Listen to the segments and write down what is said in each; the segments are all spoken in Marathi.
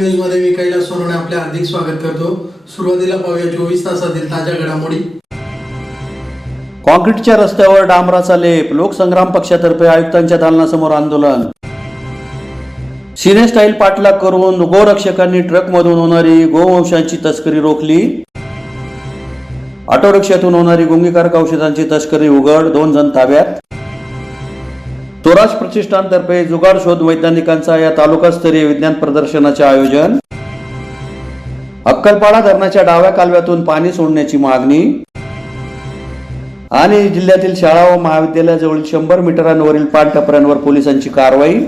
न्यूज मध्ये मी कैलास सोनवणे आपले हार्दिक स्वागत करतो। सुरुवातीला पाहूया 24 तासातील ताज्या घडामोडी। कॉन्क्रीटच्या रस्त्यावर डांबराचा लेप, लोकसंग्राम पक्षातर्फे आयुक्तांच्या दालनासमोर आंदोलन। सिनेस्टाईल पाठलाग करून गोरक्षकांनी ट्रकमधून होणारी गोवंशांची तस्करी रोखली। ऑटो रिक्षातून होणारी गुंगीकारक औषधांची तस्करी उघड, 2 जण ताब्यात। स्वराज प्रतिष्ठानतर्फे जुगाड शोध वैज्ञानिकांचा या तालुकास्तरीय विज्ञान प्रदर्शनाचे आयोजन। अक्कलपाडा धरणाच्या डाव्या कालव्यातून पाणी सोडण्याची मागणी आणि जिल्ह्यातील शाळा व महाविद्यालयाजवळील 100 मीटरांवरील पाणटपऱ्यांवर पोलिसांची कारवाई।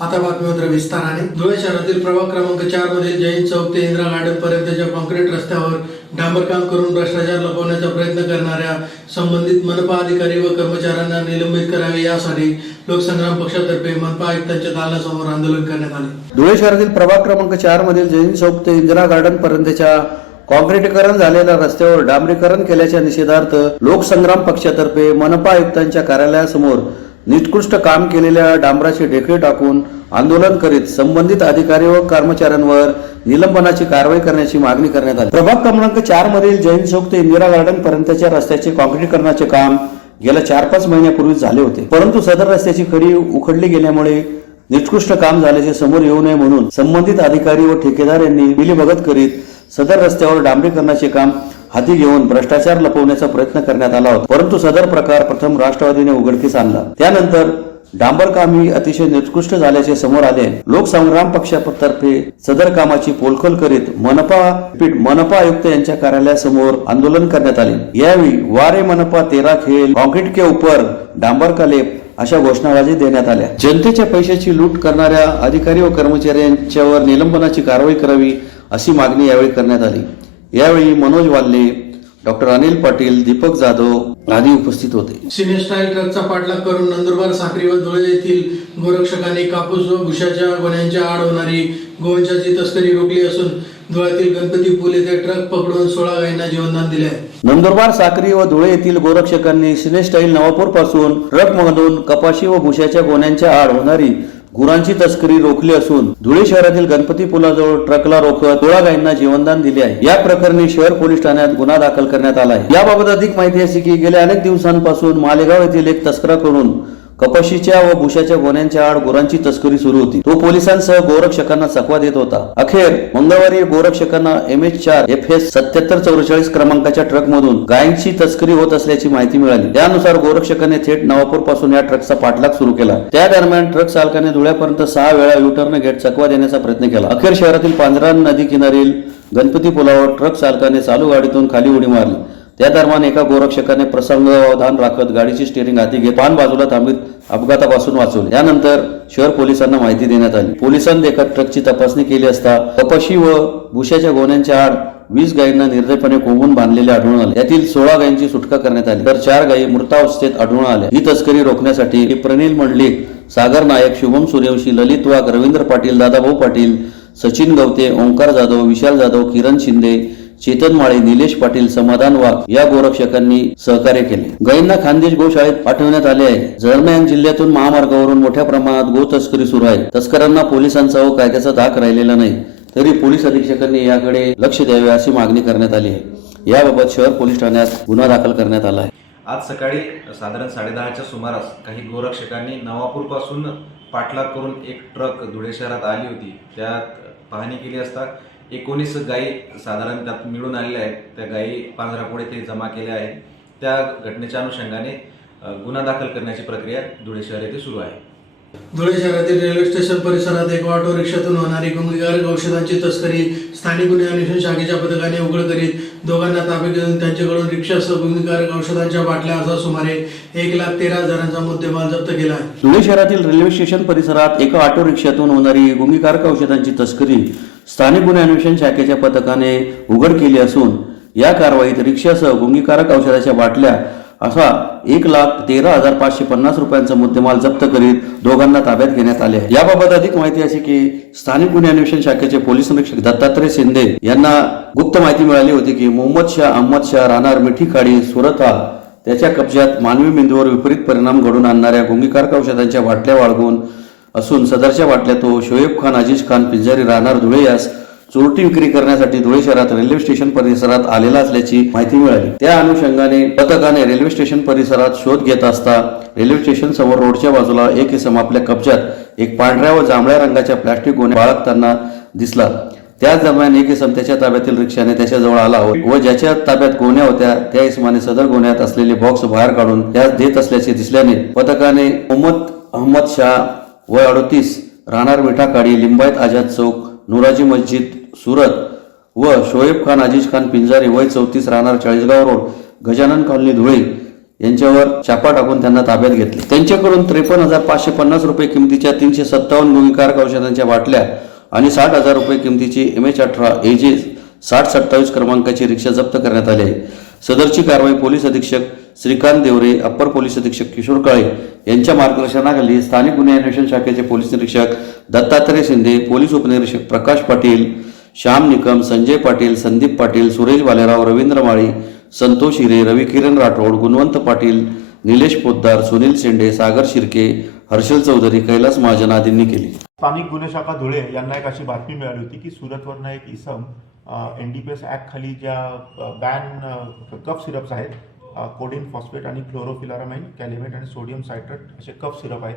आता बातमीपत्र विस्ताराने। धुळे शहरातील प्रभाग क्रमांक 4 मधील जैन चौक ते इंदिरा गार्डन पर्यंतच्या कॉन्क्रीट रस्त्यावर डांबरकाम करून भ्रष्टाचार लपवण्याचा प्रयत्न करणाऱ्या संबंधित मनपा अधिकारी व कर्मचाऱ्यांना निलंबित करावे यासाठी लोकसंग्राम पक्षातर्फे मनपा आयुक्तांच्या दालनासमोर आंदोलन करण्यात आले। धुळे शहरातील प्रभाग क्रमांक 4 मधील जैन चौक ते इंदिरा गार्डन पर्यंतच्या कॉन्क्रीटीकरण झालेल्या रस्त्यावर डांबरीकरण केल्याच्या निषेधार्थ लोकसंग्राम पक्षातर्फे मनपा आयुक्तांच्या कार्यालयासमोर निकृष्ट काम केलेल्या डांबराचे ढेकळे टाकून आंदोलन करीत संबंधित अधिकारी व कर्मचाऱ्यांवर निलंबनाची कारवाई करण्याची मागणी करण्यात आली। प्रभाग क्रमांक 4 मधील जैन चौक ते इंदिरा गार्डन पर्यंतच्या रस्त्याचे कॉन्क्रीटीकरणाचे काम गेल्या 4-5 महिन्यापूर्वी झाले होते, परंतु सदर रस्त्याची खडी उखडली गेल्यामुळे निकृष्ट काम झाल्याचे समोर येऊ नये म्हणून संबंधित अधिकारी व ठेकेदार यांनी मिलीभगत करीत सदर रस्त्यावर डांबरीकरणाचे काम हाती घेऊन भ्रष्टाचार लपवण्याचा प्रयत्न करण्यात आला होता, परंतु सदर प्रकार प्रथम राष्ट्रवादीने उघडकीस आणला। त्यानंतर डांबरकाम ही अतिशय निकृष्ट झाल्याचे समोर आले। लोकसंग्राम पक्षातर्फे सदर कामाची पोलखोल करीत मनपा आयुक्त यांच्या कार्यालयासमोर आंदोलन करण्यात आले। यावेळी वारे मनपा 13 खेल, कॉन्क्रीट के ऊपर डांबर का लेप अशा घोषणाबाजी देण्यात आल्या। जनतेच्या पैशाची लूट करणाऱ्या अधिकारी व कर्मचाऱ्यांच्यावर निलंबनाची कारवाई करावी अशी मागणी यावेळी करण्यात आली। यावेळी मनोज वाल्ले, डॉक्टर अनिल पाटील, दीपक जाधव आदी उपस्थित होते। सिनेस्टाईल ट्रकचा पाठलाग करून नंदुरबार, साक्री व धुळे येथील गोरक्षकांनी कापूस व भुशाच्या गोण्यांच्या आड होणारी गोवंशाची तस्करी रोखली असून धुळ्यातील गणपती पूल येथे ट्रक पकडून 16 गायींना जीवनदान दिले आहे। नंदुरबार, साक्री व धुळे येथील गोरक्षकांनी सिनेस्टाईल नवापूर पासून ट्रकमधून कपाशी व भुशाच्या गोण्यांच्या आड होणारी गुरांची तस्करी रोखली असून धुळे शहरातील गणपती पुलाजवळ ट्रकला रोखत 16 गायींना जीवनदान दिले आहे। या प्रकरणी शहर पोलीस ठाण्यात गुन्हा दाखल करण्यात आला आहे। याबाबत अधिक माहिती अशी की गेल्या अनेक दिवसांपासून मालेगाव येथील एक तस्कराकडून कपाशीच्या व भुशाच्या गोण्यांच्या आड गुरांची तस्करी सुरू होती। तो पोलिसांसह गोरक्षकांना चकवा देत होता। अखेर मंगळवारी गोरक्षकांना MH4 FS 7744 क्रमांकाच्या ट्रकमधून गायींची तस्करी होत असल्याची माहिती मिळाली। त्यानुसार गोरक्षकांनी थेट नवापूर पासून या ट्रकचा पाठलाग सुरू केला। त्या दरम्यान ट्रक चालकाने धुळ्यापर्यंत 6 वेळा युटर्न घेत चकवा देण्याचा प्रयत्न केला। अखेर शहरातील पांजरा नदी किनारील गणपती पुलावर ट्रक चालकाने चालू गाडीतून खाली उडी मारली। त्या दरम्यान एका गोरक्षकाने प्रसंगावधान राखत गाडीची स्टीअरिंग हाती घेत पान बाजूला थांबीत अपघातापासून वाचवले। त्यानंतर शहर पोलिसांना माहिती देण्यात आली। पोलिसांनी देखत ट्रकची तपासणी केली असता कपाशी व भुशाच्या गोण्यांच्या आड 20 गायींना निर्दयपणे कोंबून बांधलेले आढळून आले। यातील 16 गायींची सुटका करण्यात आली, तर 4 गायी मृतावस्थेत आढळून आल्या। ही तस्करी रोखण्यासाठी प्रनिल मंडलिक, सागर नायक, शुभम सूर्यवंशी, ललित वाघ, रवींद्र पाटील, दादाभाऊ पाटील, सचिन गवते, ओंकार जाधव, विशाल जाधव, किरण शिंदे, चेतन माळे, निलेश पाटील, समाधान वाघ या गोरक्षकांनी सहकार्य केले। गायींना खानदेश गोशाळेत पाठवण्यात आले आहे। दरम्यान जिल्ह्यातून महामार्गावरून मोठ्या प्रमाणात गो तस्करी सुरू आहे। तस्करांना पोलिसांचा व कायद्याचा धाक राहिलेला नाही, तरी पोलीस अधीक्षकांनी याकडे लक्ष द्यावे अशी मागणी करण्यात आली आहे। याबाबत शहर पोलीस ठाण्यात गुन्हा दाखल करण्यात आला आहे। आज सकाळी साधारण 10:30च्या सुमारास काही गोरक्षकांनी नवापूर पासून पाठलाग करून एक ट्रक धुळे शहरात आली होती। त्यात पाहणी केली असता 19 गायी साधारण त्यात मिळून आलेल्या आहेत। त्या गायी पांजरापुढे ते जमा केल्या आहेत। त्या घटनेच्या अनुषंगाने गुन्हा दाखल करण्याची प्रक्रिया धुळे शहर येथे सुरू आहे। धुळे शहरातील रेल्वे स्टेशन परिसरात एक ऑटो रिक्षातून होणारी गुंगीकारक औषधांची तस्करी स्थानिक गुन्हे अन्वेषण शाखेच्या पथकाने उघड करीत दोघांना ताब्यात घेऊन त्यांच्याकडून रिक्षासह गुंगीकारक औषधांच्या बाटल्या असा सुमारे 1,13,000चा मुद्देमाल जप्त केला आहे। धुळे शहरातील रेल्वे स्टेशन परिसरात एका ऑटो रिक्षातून होणारी गुंगीकारक औषधांची तस्करी स्थानिक गुन्हे अन्वेषण शाखेच्या पथकाने उघड केली असून या कारवाईत रिक्षासह गुंगीकारक औषधाच्या बाटल्या असा 1,13,550 रुपयांचा मुद्देमाल जप्त करीत दोघांना ताब्यात घेण्यात आले आहे। याबाबत अधिक माहिती अशी की स्थानिक गुन्हे अन्वेषण शाखेचे पोलीस निरीक्षक दत्तात्रय शिंदे यांना गुप्त माहिती मिळाली होती की मोहम्मद शाह अहमद शाह राहणार मिठी खाडी सुरत त्याच्या कब्जात मानवी मेंदूवर विपरीत परिणाम घडून आणणाऱ्या गुंगीकारक औषधांच्या बाटल्या बाळगून असून सदरच्या बाटल्या तो शोएब खान अजीज खान पिंजारी राहणार धुळे यास चोरटी विक्री करण्यासाठी धुळे शहरात रेल्वे स्टेशन परिसरात आलेला असल्याची माहिती मिळाली। त्या अनुषंगाने पथकाने रेल्वे स्टेशन परिसरात शोध घेत असता रेल्वे स्टेशन समोर रोडच्या बाजूला एक इसम आपल्या कब्जात एक पांढऱ्या व जांभळ्या रंगाच्या प्लास्टिक गोण्या बाळगताना दिसला। त्याच दरम्यान एक इसम त्याच्या ताब्यातील रिक्षाने त्याच्याजवळ आला व ज्याच्या ताब्यात गोण्या होत्या त्या इसमाने सदर गोण्यात असलेले बॉक्स बाहेर काढून त्यास देत असल्याचे दिसल्याने पथकाने मोहम्मद अहमद शाह वय 38 राहणार मिठाकाडी लिंबायत आझाद चौक नुराजी मस्जिद सुरत व शोएब खान अजीज खान पिंजारी वय 34 राहणार चाळीसगाव रोड गजानन कॉलनी धुळे यांच्यावर छापा टाकून त्यांना ताब्यात घेतले। त्यांच्याकडून 53,550 रुपये किमतीच्या 357 गुणकारक औषधांच्या बाटल्या आणि 60,000 रुपये किमतीची MH18 AJ 6027 क्रमांकाची रिक्षा जप्त करण्यात आली आहे। सदरची कारवाई पोलीस अधीक्षक श्रीकांत देवरे, अप्पर पोलीस अधीक्षक किशोर काळे यांच्या मार्गदर्शनाखाली स्थानिक गुन्हे अन्वेषण शाखेचे पोलीस निरीक्षक दत्तात्रय शिंदे, पोलीस उपनिरीक्षक प्रकाश पाटील, श्याम निकम, संजय पाटील, संदीप पाटील, सुरेश बालेराव, रवींद्र माळी, संतोष हिरे, रवी किरण राठोड, गुणवंत पाटील, निलेश पोद्दार, सुनील शेंडे, सागर शिर्के, हर्षल चौधरी, कैलास महाजन आदींनी केली। स्थानिक गुन्हे शाखा धुळे यांना एक अशी बातमी मिळाली होती की सुरतवरनं एक इसम NDPS ॲक्ट खाली ज्या बॅन कफ सिरप्स आहेत, कोडिन फॉस्फेट आणि क्लोरोफिलारामाइन, कॅलिमेट आणि सोडियम सायट्रेट असे कफ सिरप आहेत,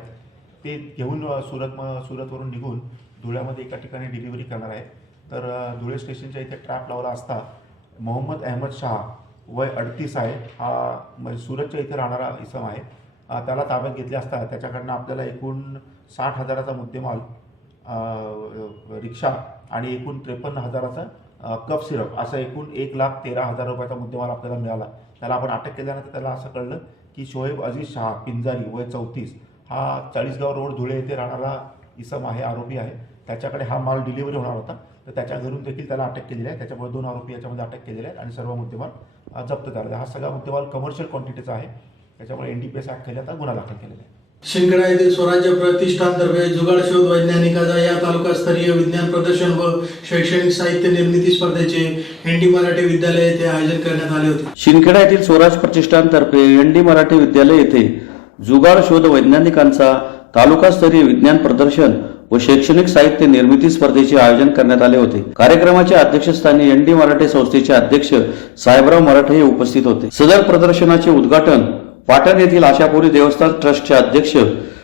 ते घेऊन सुरतवरून निघून धुळ्यामध्ये एका ठिकाणी डिलिव्हरी करणार आहेत। तर धुळे स्टेशनच्या इथे ट्रॅप लावला असता मोहम्मद अहमद शाह वय 38 आहे, हा म्हणजे सुरतच्या इथे राहणारा इसम आहे, त्याला ताब्यात घेतले असता त्याच्याकडनं आपल्याला एकूण 60,000चा मुद्देमाल, रिक्षा आणि एकूण 53,000चा कफ सिरप असा एकूण 1,13,000 रुपयाचा मुद्देमाल आपल्याला मिळाला। त्याला आपण अटक केल्यानंतर त्याला असं कळलं की शोएब अजीज शाह पिंजारी वय 34 हा चाळीसगाव रोड धुळे येथे राहणारा इसम आहे, आरोपी आहे। त्याच्याकडे हा माल डिलिव्हरी होणार होता, तर त्याच्या घरून देखील त्याला अटक केलेली आहे। त्याच्यामुळे 2 आरोपी याच्यामध्ये अटक केलेले आहेत आणि सर्व मुद्देमाल जप्त झाला। हा सगळा मुद्देमाल कमर्शियल क्वांटिटीचा आहे, त्याच्यामुळे NDPS ॲक्ट खाली आता गुन्हा दाखल केलेला आहे। शिंदखेडा येथील स्वराज्य प्रतिष्ठानतर्फे जुगाड शोध वैज्ञानिकाचा या तालुकास्तरीय विज्ञान प्रदर्शन व शैक्षणिक साहित्य निर्मिती स्पर्धेचे ND मराठी विद्यालय येथे आयोजन करण्यात आले होते। शिंदखेडा येथील स्वराज प्रतिष्ठानतर्फे ND मराठी विद्यालय येथे जुगाड शोध वैज्ञानिकांचा तालुकास्तरीय विज्ञान प्रदर्शन व शैक्षणिक साहित्य निर्मिती स्पर्धेचे आयोजन करण्यात आले होते। कार्यक्रमाच्या अध्यक्षस्थानी ND मराठी संस्थेचे अध्यक्ष साहेबराव मराठे हे उपस्थित होते। सदर प्रदर्शनाचे उद्घाटन पाटण येथील आशापुरी देवस्थान ट्रस्टचे अध्यक्ष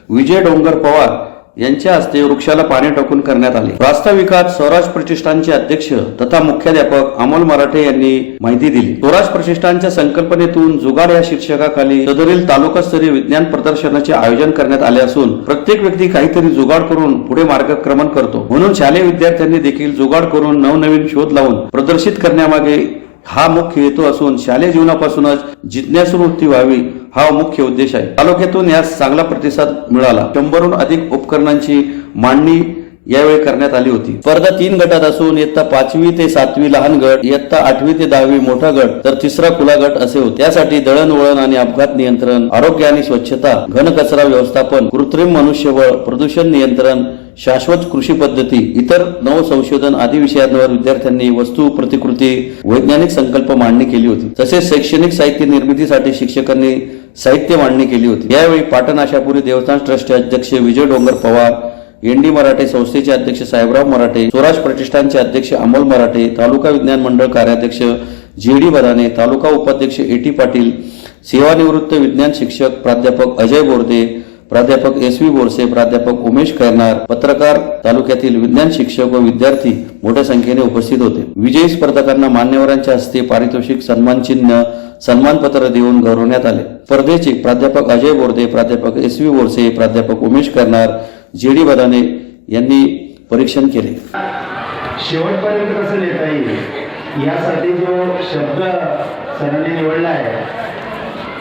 विजय डोंगर पवार यांच्या हस्ते वृक्षाला पाणी टाकून करण्यात आले। प्रास्ताविकात स्वराज प्रतिष्ठानचे अध्यक्ष तथा मुख्याध्यापक अमोल मराठे यांनी माहिती दिली। स्वराज प्रतिष्ठानच्या संकल्पनेतून जुगाड या शीर्षकाखाली सदरील तालुकास्तरीय विज्ञान प्रदर्शनाचे आयोजन करण्यात आले असून प्रत्येक व्यक्ती काहीतरी जुगाड करून पुढे मार्गक्रमण करतो, म्हणून शालेय विद्यार्थ्यांनी देखील जुगाड करून नवनवीन शोध लावून प्रदर्शित करण्यामागे हा मुख्य हेतू असून शालेय जीवनापासूनच जिज्ञासू वृत्ती व्हावी हा मुख्य उद्देश आहे। तालुक्यातून यास चांगला प्रतिसाद मिळाला। 100हून अधिक उपकरणांची मांडणी यावेळी करण्यात आली होती। स्पर्धा 3 गटात असून इयत्ता 5वी ते 7वी लहान गट, इयत्ता 8वी ते 10वी मोठा गट, तर 3रा खुला गट असे होते। त्यासाठी दळणवळण आणि अपघात नियंत्रण, आरोग्य आणि स्वच्छता, घनकचरा व्यवस्थापन, कृत्रिम मनुष्यबळ, प्रदूषण नियंत्रण, शाश्वत कृषी पद्धती, इतर नवसंशोधन आदी विषयांवर विद्यार्थ्यांनी वस्तू, प्रतिकृती, वैज्ञानिक संकल्प मांडणी केली होती। तसेच शैक्षणिक साहित्य निर्मितीसाठी शिक्षकांनी साहित्य मांडणी केली होती। यावेळी पाटण आशापुरी देवस्थान ट्रस्टचे अध्यक्ष विजय डोंगर पवार, ND मराठे संस्थेचे अध्यक्ष साहेबराव मराठे, स्वराज प्रतिष्ठानचे अध्यक्ष अमोल मराठे, तालुका विज्ञान मंडळ कार्याध्यक्ष JD बदाने, तालुका उपाध्यक्ष AT पाटील, सेवानिवृत्त विज्ञान शिक्षक प्राध्यापक अजय बोरदे, प्राध्यापक SV बोरसे, प्राध्यापक उमेश खैरनार, पत्रकार, तालुक्यातील विज्ञान शिक्षक व विद्यार्थी मोठ्या संख्येने उपस्थित होते। विजयी स्पर्धकांना मान्यवरांच्या हस्ते पारितोषिक, सन्मान चिन्ह, सन्मानपत्र देऊन गौरवण्यात आले। स्पर्धेचे प्राध्यापक अजय बोरदे, प्राध्यापक SV बोरसे, प्राध्यापक उमेश खैरनार, JD बदाने यांनी परीक्षण केले। शेवटपर्यंत कसं लिहिता येईल यासाठी जो शब्द सरांनी निवडला आहे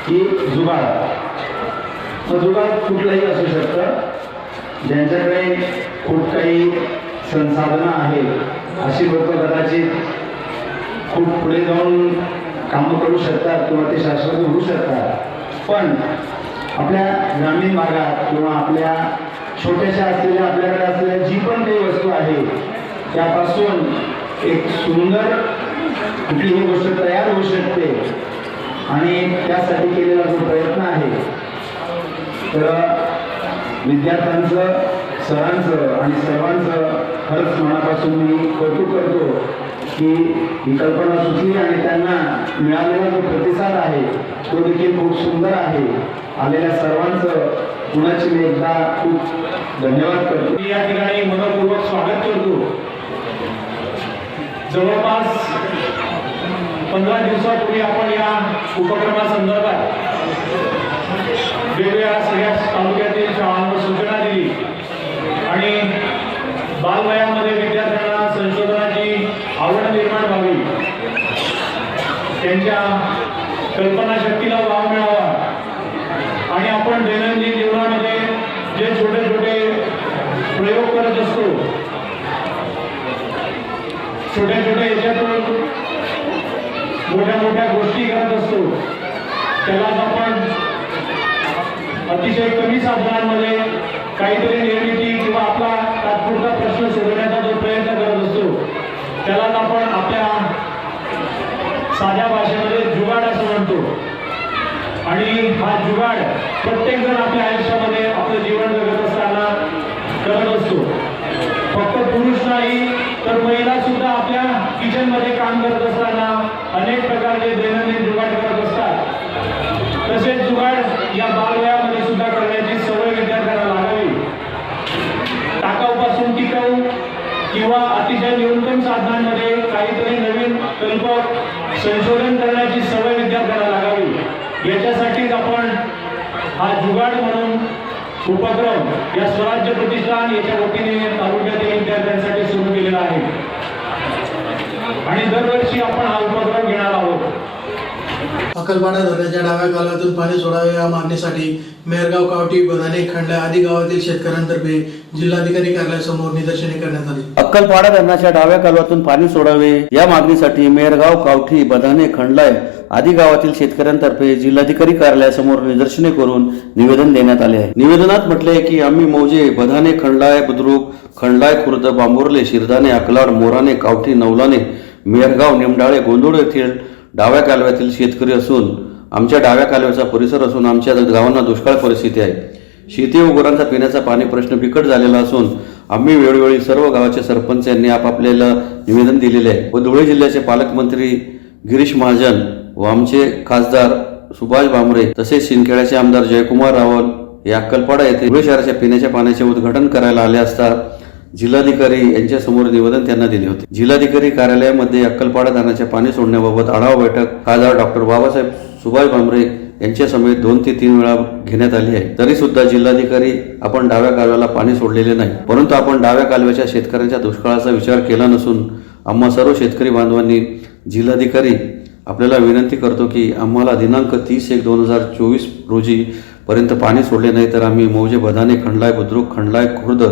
की जुगाड, जुगाड कुठलाही असू शकतं। ज्यांच्याकडे खूप काही संसाधनं आहेत अशी लोक कदाचित खूप पुढे जाऊन कामं करू शकतात किंवा ते शाश्वत होऊ शकतात, पण आपल्या ग्रामीण भागात किंवा आपल्या छोट्याशा असलेल्या आपल्याकडे असलेल्या जी पण काही वस्तू आहे त्यापासून एक सुंदर कुठलीही गोष्ट तयार होऊ शकते आणि त्यासाठी केलेला जो प्रयत्न आहे तर विद्यार्थ्यांचं सरांचं आणि सर्वांचं खरंच मनापासून मी कौतुक करतो की ही कल्पना सुचली आणि त्यांना मिळालेला जो प्रतिसाद आहे तो देखील खूप सुंदर आहे. आलेल्या सर्वांचं पुन्हा मी एकदा खूप धन्यवाद करतो. मी या ठिकाणी मनपूर्वक स्वागत करतो. जवळपास 15 दिवसापूर्वी आपण या उपक्रमासंदर्भात वेगवेगळ्या सगळ्या तालुक्यातील शाळांवर सूचना दिली आणि बालवयामध्ये विद्यार्थ्यांना संशोधनाची आवड निर्माण व्हावी, त्यांच्या कल्पनाशक्तीला वाव मिळावा आणि आपण दैनंदिन जीवनामध्ये जे छोटे छोटे प्रयोग करत असतो, छोट्या छोट्या याच्यातून मोठ्या मोठ्या गोष्टी करत असतो, त्याला आपण अतिशय कमी साधनांमध्ये काहीतरी निर्मिती किंवा आपला तात्पुरता प्रश्न सोडवण्याचा जो प्रयत्न करत असतो त्यालाच आपण आपल्या साध्या भाषेमध्ये जुगाड असं म्हणतो. आणि हा जुगाड प्रत्येक जण आपल्या आयुष्यामध्ये आपलं जीवन जगत असताना करत असतो. फक्त पुरुष नाही तर महिला सुद्धा आपल्या किचनमध्ये काम करत असताना अनेक प्रकारचे दैनंदिन जुगाड करत असतात. तसेच जुगाड या बालवयामध्ये सुद्धा करण्याची सवय विद्यार्थ्यांना लागावी. टाकाऊपासून टिकाऊ किंवा अतिशय न्यूनतम साधनांमध्ये काहीतरी नवीन कल्पक संशोधन करण्याची सवय विद्यार्थ्यांना लागावी. याच्यासाठीच आपण हा जुगाड म्हणून उपक्रम या स्वराज्य प्रतिष्ठान याच्या वतीने तालुक्यातील विद्यार्थ्यांसाठी सुरू केलेला आहे आणि दरवर्षी आपण हा उपक्रम घेणार आहोत. अक्कलपाडा धरणाच्या डाव्या कालव्यातून पाणी सोडावे या मागणीसाठी मेहरगाव, कावठी, बधाने, खंडा आदी गावातील शेतकऱ्यांतर्फे जिल्हाधिकारी कार्यालयासमोर निदर्शने करण्यात आली. अक्कलपाडा धरणाच्या डाव्या कालव्यातून पाणी सोडावे या मागणीसाठी मेहरगाव, कावठी, बधाने, खंडलाय आदी गावातील शेतकऱ्यांतर्फे जिल्हाधिकारी कार्यालयासमोर निदर्शने करून निवेदन देण्यात आले आहे. निवेदनात म्हटले आहे की आम्ही मौजे, बधाने, खंडलाय, बुद्रुक, खंडलाय खुर्द, बांबुर्ले, शिरदाने, अकलाड, मोराने, कावठी, नवलाने, मेहरगाव, निमडाळे, गोंदोळ येथील डाव्या कालव्यातील शेतकरी असून आमच्या डाव्या कालव्याचा परिसर असून आमच्या गावांना दुष्काळ परिस्थिती आहे. शेती व गुरांचा पिण्याचा पाणी प्रश्न बिकट झालेला असून आम्ही वेळोवेळी सर्व गावाचे सरपंच यांनी आपापल्याला निवेदन दिलेले आहे व धुळे जिल्ह्याचे पालकमंत्री गिरीश महाजन व आमचे खासदार सुभाष भामरे तसेच शिंदखेड्याचे आमदार जयकुमार रावल हे अक्कलपाडा येथे धुळे शहराच्या पिण्याच्या पाण्याचे उद्घाटन करायला आले असता जिल्हाधिकारी यांच्या समोर निवेदन त्यांना दिले होते. जिल्हाधिकारी कार्यालयामध्ये अक्कलपाडा धरणाच्या पाणी सोडण्याबाबत आढावा बैठक खासदार डॉक्टर बाबासाहेब सुभाष भामरे यांच्या समेत 2 ते 3 वेळा घेण्यात आली आहे. तरी सुद्धा जिल्हाधिकारी आपण डाव्या कालव्याला पाणी सोडलेले नाही, परंतु आपण डाव्या कालव्याच्या शेतकऱ्यांच्या दुष्काळाचा विचार केला नसून आम्हा सर्व शेतकरी बांधवांनी जिल्हाधिकारी आपल्याला विनंती करतो की आम्हाला दिनांक 30/1/2024 रोजी पर्यंत पाणी सोडले नाही तर आम्ही मौजे, बधाने, खंडलाय, बुद्रुक, खंडलाय खुर्द,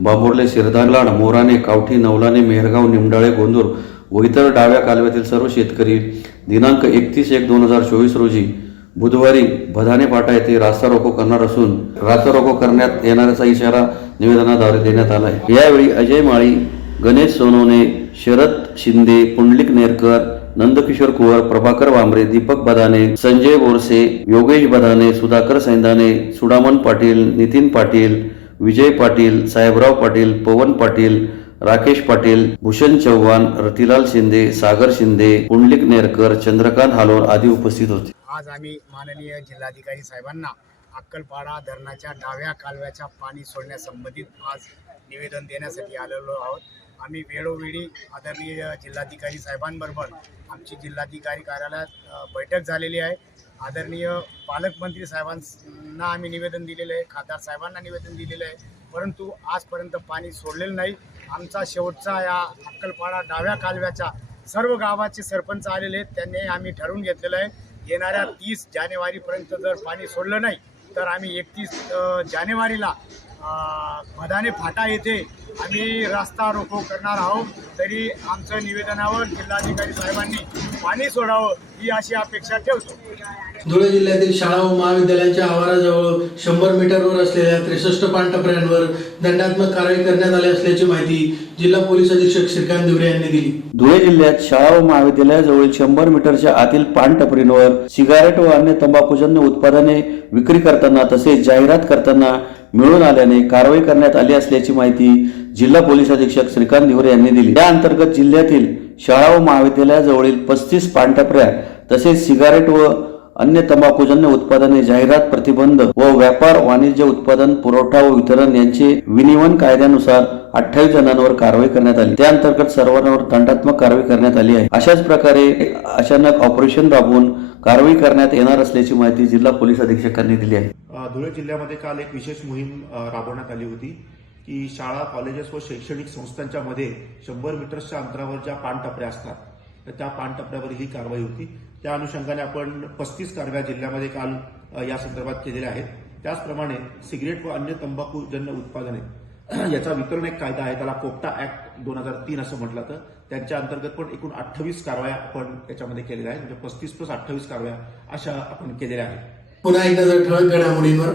बांबुर्ले, शिरदालाड, मोराने, कावठी, नवलाने, मेहरगाव, निमडाळे, गोंदूर व इतर डाव्या कालव्यातील सर्व शेतकरी दिनांक 31/1/2024 रोजी बुधवारी बधाने फाटा येथे रास्ता रोको करणार असून रास्ता रोको करण्यात येणाऱ्याचा इशारा निवेदनाद्वारे देण्यात आला आहे. यावेळी अजय माळी, गणेश सोनवणे, शरद शिंदे, पुंडलिक नेरकर, नंदकिशोर कुवर, प्रभाकर वांबरे, दीपक बदाने, संजय बोरसे, योगेश बदाने, सुधाकर सैंदाने, सुडामन पाटील, नितीन पाटील, विजय पाटील, साहेबराव पाटील, पवन पाटील, राकेश पाटील, भूषण चव्हाण, रतिलाल शिंदे, सागर शिंदे, पुंडलिक नेरकर, चंद्रकांत हालोर आदी उपस्थित होते. आज आम्ही माननीय जिल्हाधिकारी साहेबांना अक्कलपाडा धरणाच्या डाव्या कालव्याच्या पाणी सोडण्यासंबंधित आज निवेदन देण्यासाठी आलेलो आहोत. आम्ही वेळोवेळी आदरणीय जिल्हाधिकारी साहेबांबरोबर आमची जिल्हाधिकारी कार्यालयात बैठक झालेली आहे. आदरणीय पालकमंत्री साहेबांना आम्ही निवेदन दिलेलं आहे, खासदार साहेबांना निवेदन दिलेलं आहे, परंतु आजपर्यंत पाणी सोडलेलं नाही. आमचा शेवटचा या अक्कलपाडा डाव्या कालव्याच्या सर्व गावाचे सरपंच आलेले आहेत. त्यांनी आम्ही ठरवून घेतलेलं आहे येणाऱ्या 30 जानेवारीपर्यंत जर पाणी सोडलं नाही तर आम्ही 31 जानेवारीला बधाने फाटा येथे आम्ही रास्ता रोको करणार आहोत. तरी आमचं निवेदनावर जिल्हाधिकारी साहेबांनी पाणी सोडावं ही अशी अपेक्षा ठेवतो. धुळे जिल्ह्यातील शाळा व महाविद्यालयांच्या आवाराजवळ 100 मीटरवर असलेल्या 63 पाणटपऱ्यांवर दंडात्मक कारवाई करण्यात आली असल्याची माहिती जिल्हा पोलीस अधीक्षक श्रीकांत दिवरे यांनी दिली. धुळे जिल्ह्यात शाळा व महाविद्यालयाजवळील 100 मीटरच्या आतील पानटपरींवर सिगारेट व अन्य तंबाखूजन्य उत्पादने विक्री करताना तसेच जाहिरात करताना मिळून आल्याने कारवाई करण्यात आली असल्याची माहिती जिल्हा पोलीस अधीक्षक श्रीकांत दिवरे यांनी दिली। त्या अंतर्गत जिल्ह्यातील शाळा व महाविद्यालयाजवळील 35 पानटपऱ्या तसेच सिगारेट व अन्य तंबाखूजन्य उत्पादने जाहिरात प्रतिबंध व व्यापार वाणिज्य उत्पादन पुरवठा व वितरण यांचे विनियमन कायद्यानुसार 28 जणांवर कारवाई करण्यात आली। त्या अंतर्गत सर्वांवर दंडात्मक कारवाई करण्यात आली आहे। अशाच प्रकारे अचानक ऑपरेशन राबवून कारवाई करण्यात येणार असल्याची माहिती जिल्हा पोलीस अधीक्षकांनी दिली आहे। धुळे जिल्ह्यामध्ये काल एक विशेष मोहीम राबवण्यात आली होती की शाळा कॉलेजेस व शैक्षणिक संस्थांच्या मध्ये 100 मीटर्सच्या अंतरावर ज्या पानटपऱ्या असतात तर त्या पानटपऱ्यावर ही कारवाई होती। त्या अनुषंगाने आपण 35 कारवाया जिल्ह्यामध्ये काल या संदर्भात केलेल्या आहेत। त्याचप्रमाणे सिगरेट व अन्य तंबाखूजन्य उत्पादने याचा वितरण एक कायदा आहे, त्याला पोक्टा ऍक्ट 2003 असं म्हटलं तर त्यांच्या अंतर्गत पण एकूण 28 कारवाया आपण याच्यामध्ये केलेल्या आहेत। म्हणजे 35 + 28 कारवाया अशा आपण केलेल्या आहेत। पुन्हा एकदा जर ठळक घडामोडींवर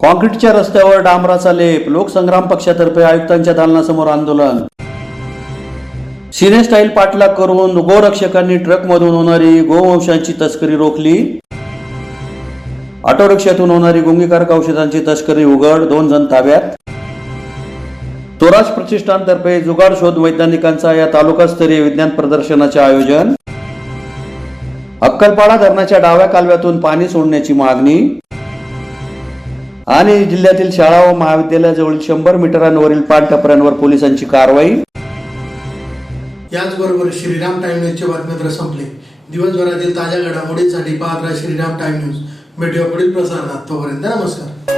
कॉन्क्रीटच्या रस्त्यावर डांबराचा लेप, लोकसंग्राम पक्षातर्फे आयुक्तांच्या दालनासमोर आंदोलन। सिनेस्टाईल पाठलाग करून गोरक्षकांनी ट्रकमधून होणारी गोवंशांची तस्करी रोखली। ऑटो रिक्षातून होणारी गुंगीकारक औषधांची तस्करी उघड, 2 जण ताब्यात। स्वराज प्रतिष्ठानतर्फे जुगाड शोध वैज्ञानिकांचा या तालुकास्तरीय विज्ञान प्रदर्शनाचे आयोजन। अक्कलपाडा धरणाच्या डाव्या कालव्यातून पाणी सोडण्याची मागणी आणि जिल्ह्यातील शाळा व महाविद्यालयाजवळील 100 मीटरांवरील पानटपऱ्यांवर पोलिसांची कारवाई। याचबरोबर श्रीराम टाइम न्यूजचे बातमीपत्र संपले। दिवसभरातील ताज्या घडामोडींसाठी पाहत राहा श्रीराम टाइम न्यूज। भेटूया पुढील प्रसारणात, तोपर्यंत नमस्कार।